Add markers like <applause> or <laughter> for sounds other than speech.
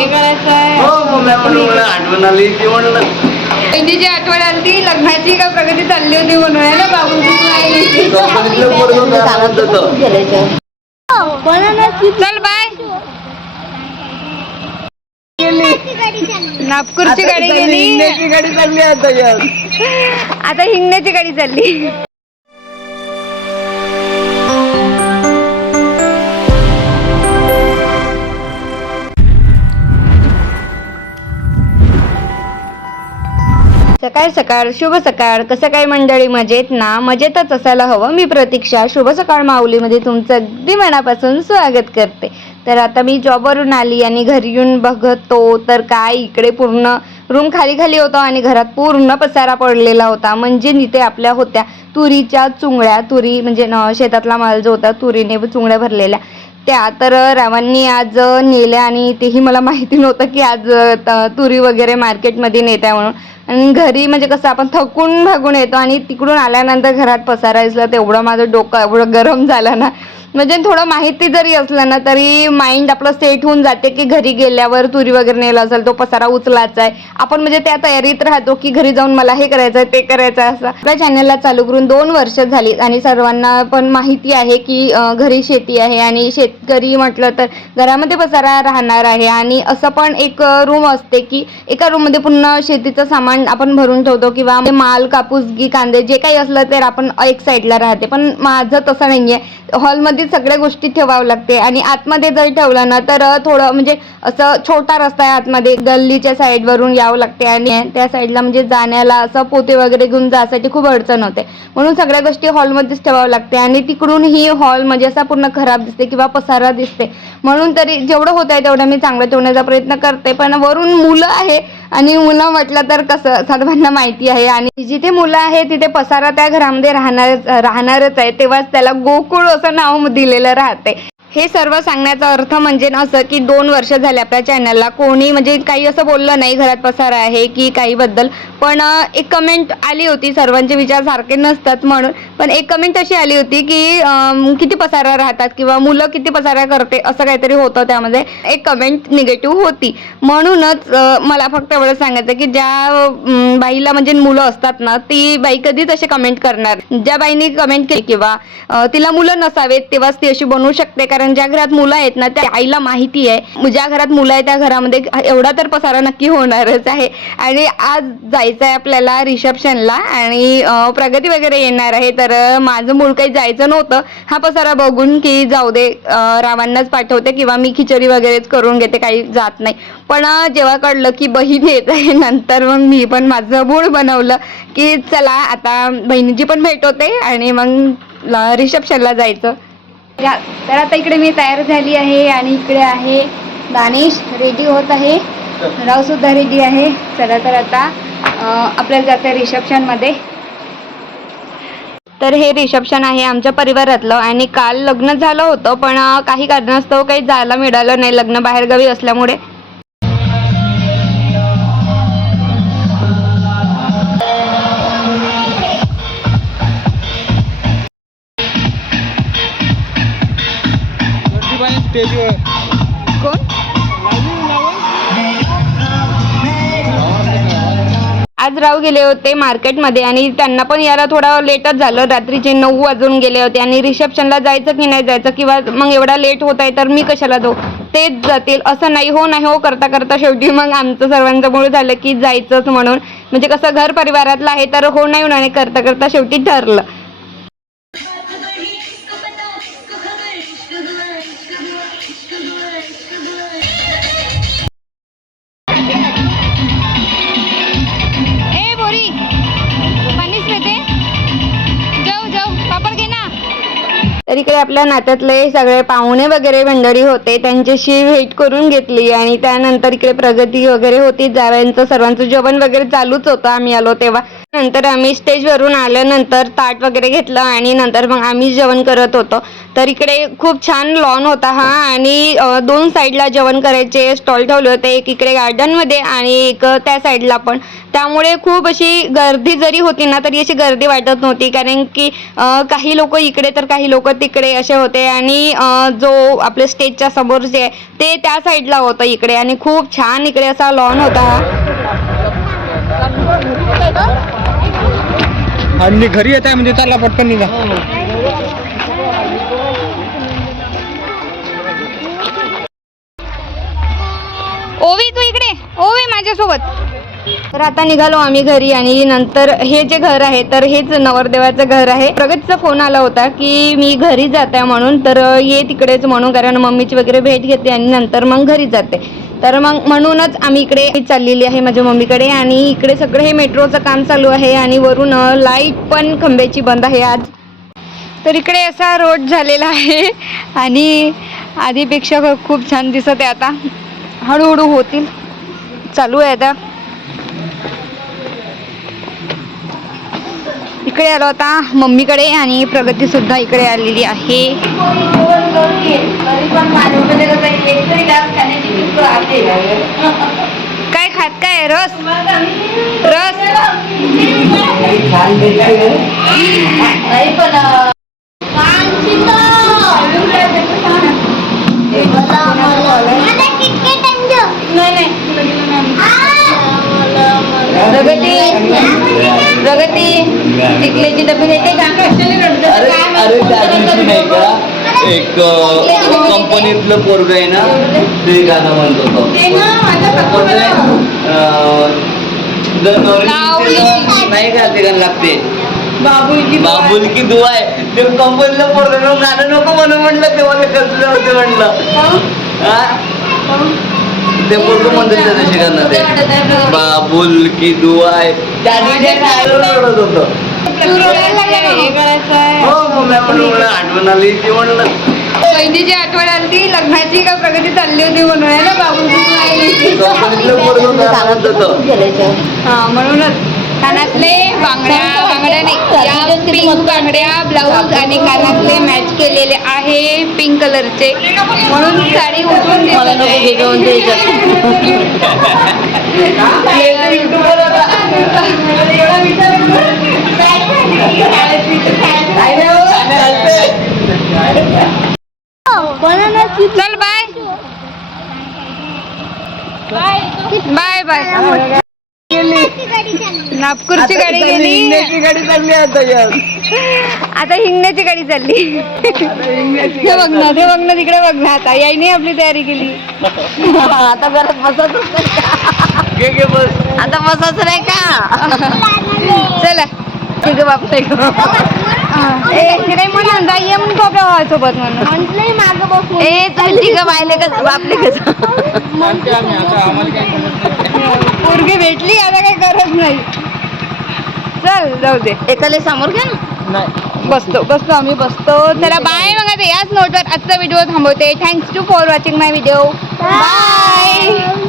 हे करायचं हो मम्मी म्हणून मला आठवण आली ते म्हणलं आठवण आली लग्नाची का प्रगती चालली होती म्हणून आहे ना बाबूजी कंपनीतलं पोरगं काय म्हणत होतं? चल बाय. नागपूरची गाडी गेली. गाडी चालली आता यार. आता हिंगण्याची गाडी चालली. सकाळ सकाळ शुभ सकाळ कसं काय मंडळी मजेत ना? मजेतच असायला हवं. मी प्रतीक्षा शुभ सकाळ माऊलीमध्ये तुमचं अगदी मनापासून स्वागत करते. तर आता मी जॉबवरून आली आणि घरी येऊन बघतो तर काय इकडे पूर्ण रूम खाली खाली होतं आणि घरात पूर्ण पसारा पडलेला होता. म्हणजे तिथे आपल्या होत्या तुरीच्या चुंगळ्या तुरी म्हणजे शेतातला माल जो होता तुरीने चुंगड्या भरलेल्या. त्या तर रावांनी आज नेल्या आणि तेही मला माहिती नव्हतं की आज तुरी वगैरे मार्केटमध्ये नेत आहे म्हणून. आणि घरी म्हणजे कसं आपण थकून भागून येतो आणि तिकडून आल्यानंतर घरात पसारायचं तेवढं माझं डोकं एवढं गरम झालं ना. म्हणजे थोडं माहिती जरी असलं ना तरी माइंड आपलं सेट होऊन जाते की घरी गेल्यावर तुरी वगैरे नेला असेल तो पसारा उचलायचा आहे. आपण म्हणजे त्या तयारीत राहतो की घरी जाऊन मला हे करायचं आहे ते करायचं आहे असं. आपल्या चॅनलला चालू करून दोन वर्ष झाली आणि सर्वांना पण माहिती आहे की घरी शेती आहे आणि शेतकरी म्हटलं तर घरामध्ये पसारा राहणार आहे. आणि असं पण एक रूम असते की एका रूममध्ये पूर्ण शेतीचं सामान आपण भरून ठेवतो किंवा माल कापूस गी कांदे जे काही असलं तर आपण एक साईडला राहते. पण माझं तसं नाही आहे हॉलमध्ये सगळ्या गोष्टी ठेवावं लागते. आणि आतमध्ये जर ठेवलं ना तर थोडं म्हणजे असं छोटा रस्ता आहे आतमध्ये. गल्लीच्या साईडवरून यावं लागते आणि त्या साईडला म्हणजे जाण्याला असं पोते वगैरे घेऊन जायसाठी खूप अडचण होते. म्हणून सगळ्या गोष्टी हॉलमध्येच ठेवावं लागते. आणि तिकडून ही हॉल म्हणजे असा पूर्ण खराब दिसते किंवा पसारा दिसते. म्हणून तरी जेवढं होत आहे तेवढं मी चांगलं ठेवण्याचा प्रयत्न करते. पण वरून मुलं आहे आणि मुलं म्हटलं तर कसं? सर्वांना माहिती आहे. आणि जिथे मुलं आहे तिथे पसारा त्या घरामध्ये राहणार राहणारच आहे. तेव्हाच त्याला गोकुळ असं नाव दिलेलं राहते हे सर्व सांगण्याचा अर्थ म्हणजे ना असं की दोन वर्ष झाले आपल्या चॅनलला कोणी म्हणजे काही असं बोललं नाही घरात पसार आहे की काहीबद्दल पण एक कमेंट आली होती. सर्वांचे विचार सारखे नसतात म्हणून. पण एक कमेंट अशी आली होती की अं, किती पसारा राहतात किंवा मुलं किती पसारा करते असं काहीतरी होतं त्यामध्ये. एक कमेंट निगेटिव्ह होती. म्हणूनच अं, मला फक्त एवढं सांगायचं की ज्या अं, बाईला म्हणजे मुलं असतात ना ती बाई कधीच असे कमेंट करणार. ज्या बाईने कमेंट केली किंवा अं, तिला मुलं नसावेत तेव्हाच ती अशी बनवू शकते. कारण कारण ज्या घरात मुलं आहेत ना त्या आईला माहिती आहे. ज्या घरात मुलं आहे त्या घरामध्ये एवढा तर पसारा नक्की होणारच आहे. आणि आज जायचं आहे आपल्याला रिसेप्शनला आणि प्रगती वगैरे येणार आहे. तर माझं मूळ काही जायचं नव्हतं. हा पसारा बघून की जाऊ दे रावांनाच पाठवते किंवा मी खिचडी वगैरेच करून घेते काही जात नाही. पण जेव्हा कळलं की बहीण येत आहे नंतर मग मी पण माझं मूळ बनवलं की चला आता बहिणीची पण भेट होते आणि मग रिसेप्शनला जायचं. तर आता इकडे मी तयार झाली आहे आणि इकडे आहे दानेश रेडी होत आहे. राव सुद्धा रेडी आहे. चला तर आता आपल्याला जायचं आहे रिसेप्शनमध्ये तर हे रिसेप्शन आहे आमच्या परिवारातलं आणि काल लग्न झालं होतं पण काही कारणास्तव काही जायला मिळालं नाही. लग्न बाहेरगावी असल्यामुळे. स्टेजवर आज राव गेले होते मार्केटमध्ये आणि त्यांना पण यायला थोडा लेटच झालं. रात्रीचे नऊ वाजून गेले होते आणि रिसेप्शनला जायचं की नाही जायचं किंवा मग एवढा लेट होत आहे तर मी कशाला जाऊ? तेच जातील. असं नाही हो नाही हो करता करता शेवटी मग आमचं सर्वांचं मूळ झालं की जायचंच म्हणून. म्हणजे कसं घर परिवारातलं आहे तर हो नाही होणार करता करता शेवटी ठरलं. तर इकडे आपल्या नात्यातले सगळे पाहुणे वगैरे मंडळी होते त्यांच्याशी भेट करून घेतली आणि त्यानंतर इकडे प्रगती वगैरे होती. जावयांचं सर्वांचं जेवण वगैरे चालूच होतं. आम्ही आलो तेव्हा. नंतर आम्ही स्टेजवरून आल्यानंतर ताट वगैरे घेतलं आणि नंतर मग आम्ही जेवण करत होतो. तर इकडे खूप छान लॉन होता हा आणि दोन साईडला जेवण करायचे स्टॉल ठेवले होते एक इकडे गार्डनमध्ये आणि एक त्या साईडला पण. त्यामुळे खूप अशी गर्दी जरी होती ना तरी अशी गर्दी वाटत नव्हती. कारण की काही लोक इकडे तर काही लोक तिकडे असे होते आणि जो आपल्या स्टेजच्या समोर जे आहे ते त्या साईडला होतं इकडे. आणि खूप छान इकडे असा लॉन होता हा. आणि मी घरी येत आहे म्हणजे चला पटकन निघा. ओवी तू इकडे ओवी माझ्यासोबत. तर आता निघालो आम्ही घरी आणि नंतर हे जे घर आहे तर हेच नवरदेवाचं घर आहे. प्रगतीचा फोन आला होता की मी घरी जात आहे म्हणून तर ये तिकडेच म्हणून कारण मम्मीची वगैरे भेट घेते आणि नंतर मग घरी जाते. तर मग म्हणूनच आम्ही इकडे चाललेली आहे माझ्या मम्मीकडे आणि इकडे सगळं हे मेट्रोचं काम चालू आहे आणि वरून लाइट पण खंब्याची बंद आहे आज. तर इकडे असा रोड झालेला आहे आणि आधीपेक्षा खूप छान दिसत आहे आता. हळूहळू होतील. चालू आहे आता. इकडे आलो आता मम्मीकडे आणि प्रगती सुद्धा इकडे आलेली आहे. काय खात काय रस रस प्रगती प्रगती टिकल्याची डबी देते का? अरे अरे त्या दिवशी नाही का? एक कंपनीतलं पोरग आहे ना ते गाणं म्हणत होतं. जर नाही का ते गाणं लागते? बाबुल की दुआ आहे. ते कंपनीतलं पोरग गाणं नको म्हणून म्हणलं तेव्हा ते कसलं होते म्हणलं. हा? ते पोरग म्हणतात त्या दिवशी गाणं ते बाबुल की दुआ आहे त्या दिवशी काय रडत होतं. हो मग आठवण आली ती म्हणलं. बहिणीची आठवण आली लग्नाची का प्रगती चालली होती म्हणून आहे ना कंपनीतलं पोरग म्हणत होतं? हा म्हणूनच. कानातले बांगड्या बांगड्या नाही. या पिंक बांगड्या ब्लाऊज आणि कानातले मॅच केलेले आहे पिंक कलरचे म्हणून साडी उठून चल बाय बाय बाय नागपूरची गाडी गेली. गाडी चालली आता यार आता हिंगण्याची गाडी चालली. ते बघ ना ते बघ ना तिकडे बघ ना आता. यायने आपली तयारी केली. <laughs> आता घरात बसतच नाही घे घे बस. आता बसत नाही का? चला. ठीक आहे बाप ए म्हणून जा ये म्हणून आपल्या भावासोबत म्हणून ए तुम्ही ठीक पाहिले का बापले कसं पोरगी भेटली आता काही गरज नाही. चल जाऊ दे. एकाले समोर घ्या ना. नाही. बसतो बसतो आम्ही बसतो. चला बाय मग आता याच नोटवर आजचा व्हिडिओ थांबवते. Thanks to for watching my video bye